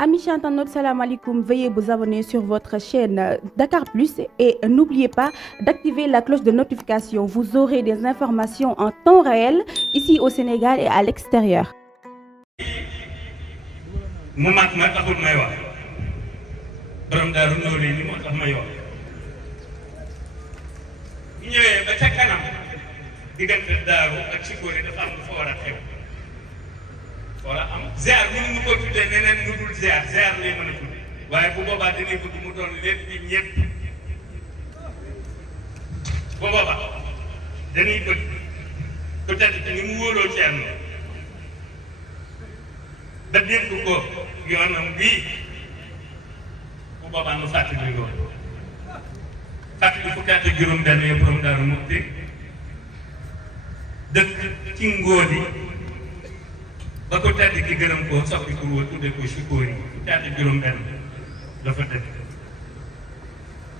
Amis internautes, salam alaikum. Veuillez vous abonner sur votre chaîne Dakar Plus et n'oubliez pas d'activer la cloche de notification. Vous aurez des informations en temps réel ici au Sénégal et à l'extérieur. mu mag ma taxul may wax borom daaru nóoree ni moo tax may wax bu ñëwee ba ca kanam diggante daaru ak Sikori dafa am lu fa war a xew wala am ziar mënuñu ko tuddee neneen mu dul ziar lay mën a tudd waaye bu boobaa dañuy bëgg mu doon lépp di ñëpp bu boobaa dañuy bëgg peut-être que ni mu wóoloo Thierno ba dénk ko yoonam bii bu boobaa nu fàttali loolu fàttali fukki at ak juróom-benn yëpp borom Daaru Muxti dëkk ci ngóodi ba ko tedd ki gërëm ko soppi ko wóor tudde ko Sikori fukki at ak juróom-benn dafa dëkk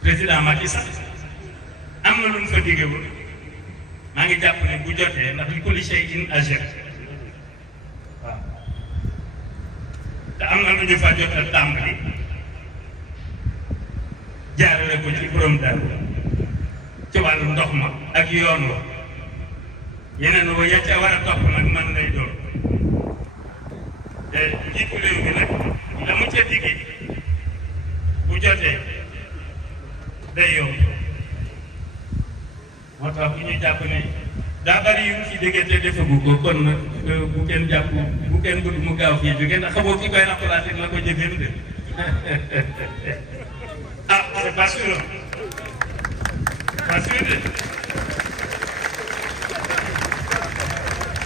président Macky Sall am na lu mu fa diggewul maa ngi jàpp ne bu jotee ndax li kulli shay'in ajal waaw te am na lu ñu fa jot a tàmbali jaarale ko ci borom Daaru ci wàllu ndox ma ak yoon wa yeneen wa ya ca war a topp nag man lay doon te njiitu réew mi nag la mu ca digge bu jotee day yomb moo tax bu ñu jàpp ne daa bari yu ci digge te defagu ko kon nag bu kenn jàpp bu kenn bëgg mu gaaw fii jóge ndax xamoo ki koy remplacer la ko jëfeem de ah c'est pas sûr pas sûr de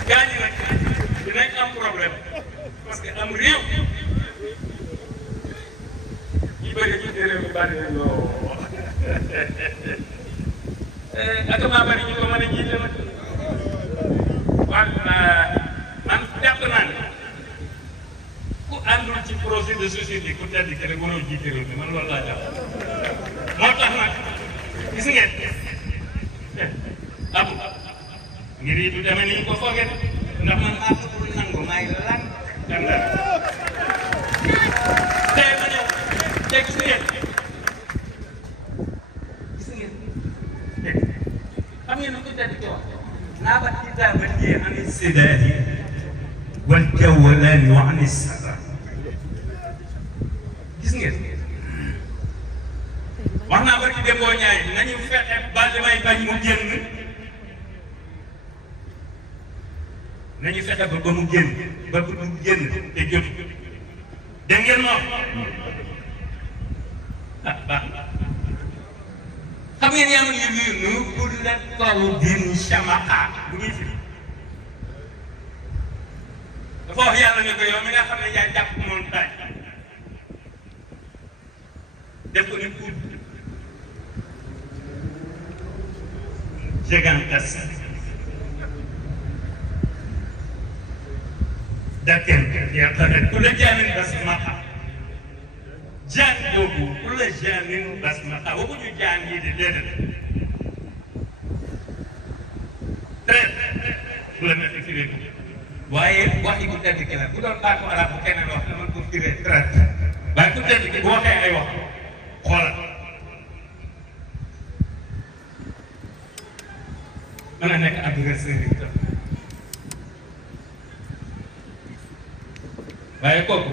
gaa ñi nag dinañ am problème parce que am réew ñi bëri ci réew mi bari nañ loo ak maa bari ñu ko mën a jiite nag waaw man jàpp naa ne ku àndul ci projet de société ku tedd ki rek waroo jiite réew mi man loolu laa jàpp moo tax nag gis ngeen abu ngir yi du demee ni ñu ko foogee ndax man maa ko nangu maay lan danga tey ma ñëw te gis ngeen xam ngeen ku tedd ki wax ناب الكتاب لي عن السداد والجولان وعن السفر gis ngeen wax naa ba ci Demba Ndiaye nañu fexe ba li may bañ mu génn nañu fexe ba mu génn ba mu génn te jot dégg ngeen moom ah baax xam ngeen yaa ngi lii nu pour la tollu diin shamaka bu ñuy firi dafa wax yàlla ne ko yow mi nga xam ne yaa jàpp montagne def ko ni pour gigantesque dakken yaqare ku la jaamin basmaka jaan boobu ku la jaamin basmaka waxuñu jaan yi di déedéet très bu la nekk firé waaye waxi ku tedd ki la bu doon baatu arab bu keneen wax dama ko firé très waaye ku tedd ki bu waxee ay wax xoolal mën a nekk adversaire yi tam waaye kooku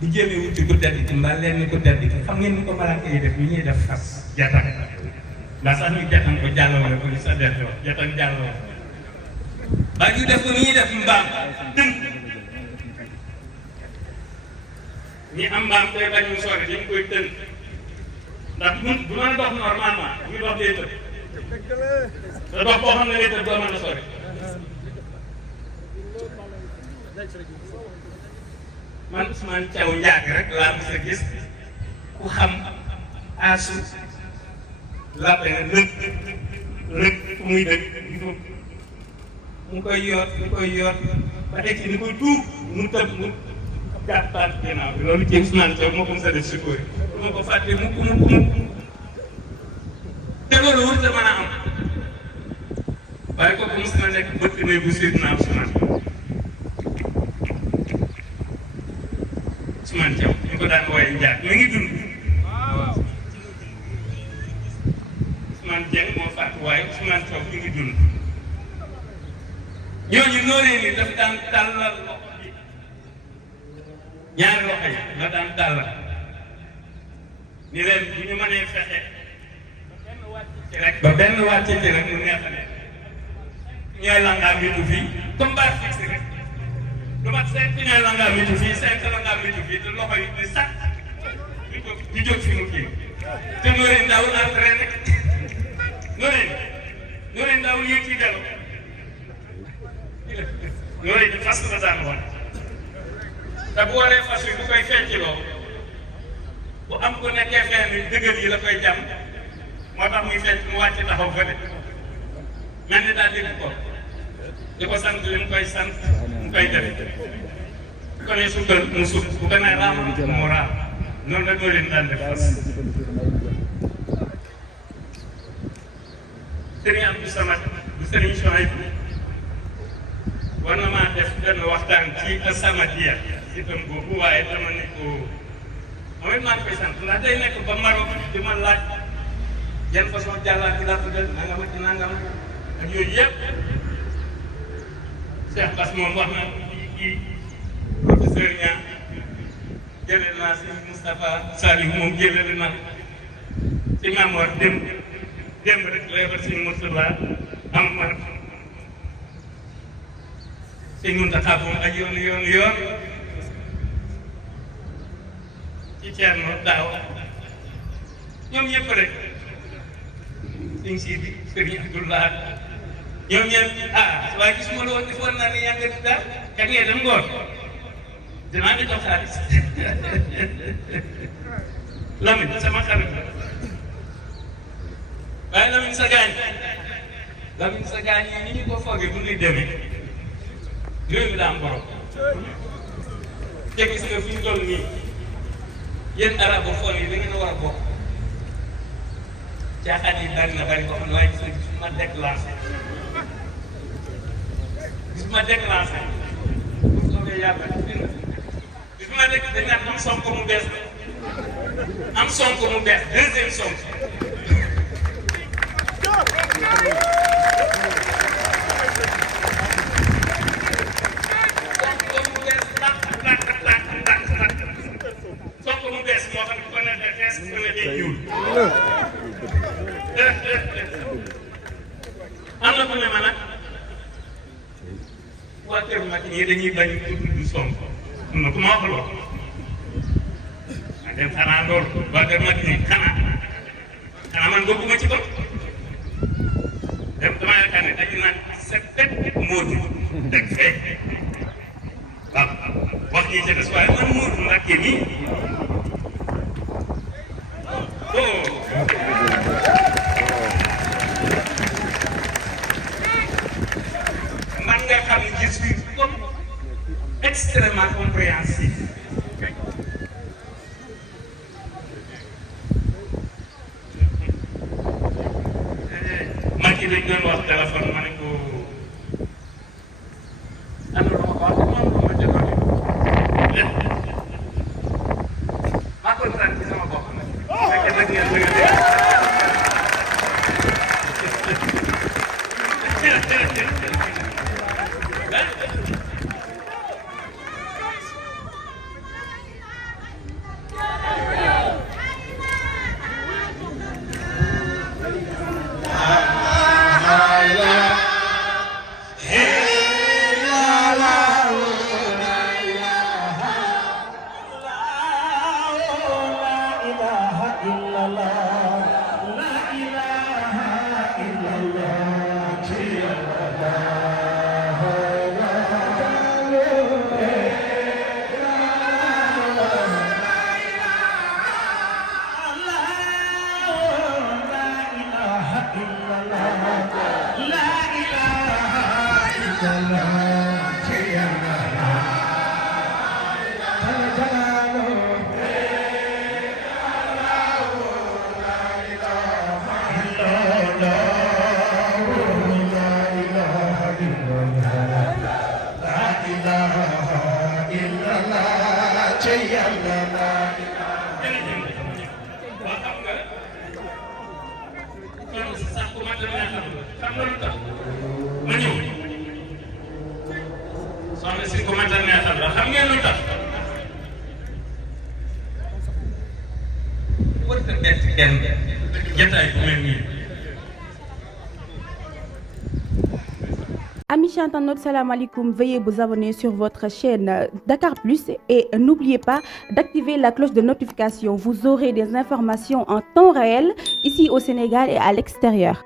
bu jéemee wuti ku tedd ki mbaa leen ni ku tedd ki xam ngeen ni ko malaaka yi def ñu ñuy def fas jatan ndax sax ñu jatan ko jàllale ko li sa def wax jatan jàllale ba ñu def ko ni ñuy def mbaam tënk ñi am mbaam koy bañ mu sori dañ koy tënk ndax mun bu mën a dox normalement ñu dox day tëb te dox boo xam ne day tëb doo mën a sori man Ousmane Thiaw Ndiaye rek laa mos a gis ku xam aasu lappe nga lëg fu muy dëkk mu koy yor ba teg ci ni koy tuub mu tëb mu jàppaat ginnaaw bi loolu ci Ousmane Thiaw moo ko mos a def Sikori du ma ko fàtte mukk te loolu warut a mën a am waaye kooku mos na nekk bëtt ne bu Seydina Ousmane Ousmane Thiaw ñu ko daan wooye Ndiaye mi ngi dund Ousmane Dieng moo faatu waaye Ousmane Thiaw mi ngi dund ñooñu nooree ni daf daan tàllal loxo bi ñaari loxo yi la daan tàllal ni leen bu ñu mënee fexe ba benn wàcc ci rek mu neex a ne ñooy langaa mitu fii comme base fixe rek lu mat 5 ñooy langaa mitu fii 5 langaa mitu fii te loxo yi di sax di jóg fi mu kii te Nourine daawul entraîné Nourine daawul yéeg ci delo Nourine fas la daan woon te bu waree fas yi bu koy fecciloo bu am ku nekkee fenn dëgër yi la koy jàmm moo tax muy fecc mu wàcc taxaw fa de mel ni daal dégg ko di ko sant li mu koy sant mu koy def bu ko nee sukkal mu sukk bu ko nee raam mu raam noonu la Nourine daan def fas Serigne Abdou Samad bu Serigne Chouaïbou war na maa def benn waxtaan ci Asamadia itam boobu waaye dama ne ko moom it maa ngi koy sant ndax day nekk ba Maroc di ma laaj yan façon jàllaat bi laa ko def nangam ak nangam ak yooyu yëpp Cheikh Bass moom wax na kii professeur Niang jëlee naa si Moustapha Saliou moom jëlee na si Mamor démb rek la yebal si Moustapha Amar si Mountakha moom ak yoon ci Thierno daaw ñoom ñëpp rek suñ si bi Serigne Abdoulaye ñoom ñëpp waaye gisuma la woon defoon naa ne yaa ngi daal kañ ngeen dem ngoon dinaa di jox xaalis Lamine sama xarit la waaye Lamine sa gaañ yi ni ñu ko foogee bu ñuy demee réew mi daa am borom te gis nga fi ñu toll nii yéen arabophone yi da ngeen a war a bokk caaxaan yi bari ko xam ne waaye gis nga gisuma déclenché bu soobee yàlla gisuma dégg dañ naan am Sonko mu bees am Sonko mu bees deuxième Sonko Sonko mu bees moo xam ne ku ne day xees ku ne day ñuul am na ku ne ma nag waa kër mag ñii dañuy bañ ko tudd Sonko am na ku ma wax lool ma dem xanaa loolu waa kër mag ñii xanaa man bokkuma ci bopp dem dama yaakaar ne dañu naan c'est fait Modou dëgg fekk waaw wax ñi ci des waaye man Modou Mbacké nii man nga xam ne je suis comme extrêmement compréhensif Macky dañ doon wax téléphone ma ne ko am na lu ma ko wax man ma jëloon maa kontaan ci sama bopp nag fekkee nag ngeen bëgg waaw xam nga kon sax ku mat a neexal xam nga lu tax ma ñëw soxna si ku mat a neexal la xam ngeen lu tax warut a bett kenn jataay bu mel nii. Amis internautes, salam alaikum. Veuillez vous abonner sur votre chaîne Dakar Plus et n'oubliez pas d'activer la cloche de notification. Vous aurez des informations en temps réel ici au Sénégal et à l'extérieur.